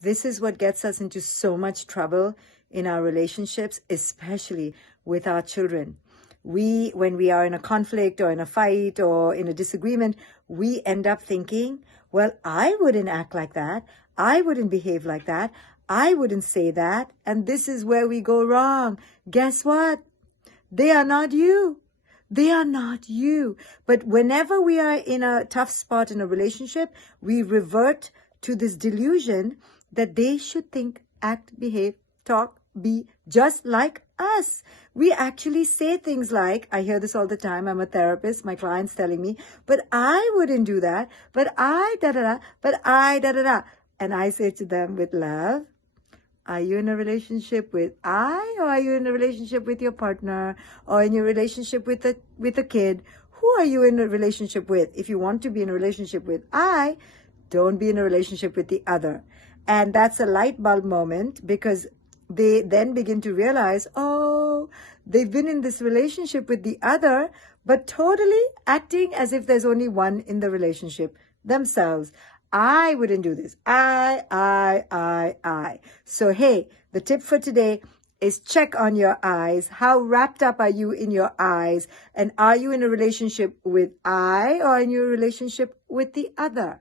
This is what gets us into so much trouble in our relationships, especially with our children. When we are in a conflict or in a fight or in a disagreement, we end up thinking, well, I wouldn't act like that. I wouldn't behave like that. I wouldn't say that. And this is where we go wrong. Guess what? They are not you. They are not you. But whenever we are in a tough spot in a relationship, we revert to this delusion that they should think, act, behave, talk, be just like us. We actually say things like, I hear this all the time. I'm a therapist. My client's telling me, but I wouldn't do that. But I da-da-da. But I da-da-da. And I say to them with love, are you in a relationship with I, or are you in a relationship with your partner, or in your relationship with a kid? Who are you in a relationship with? If you want to be in a relationship with I, don't be in a relationship with the other. And that's a light bulb moment, because they then begin to realize, oh, they've been in this relationship with the other, but totally acting as if there's only one in the relationship, themselves. I wouldn't do this. I. So, hey, the tip for today is check on your eyes. How wrapped up are you in your eyes? And are you in a relationship with I, or in your relationship with the other?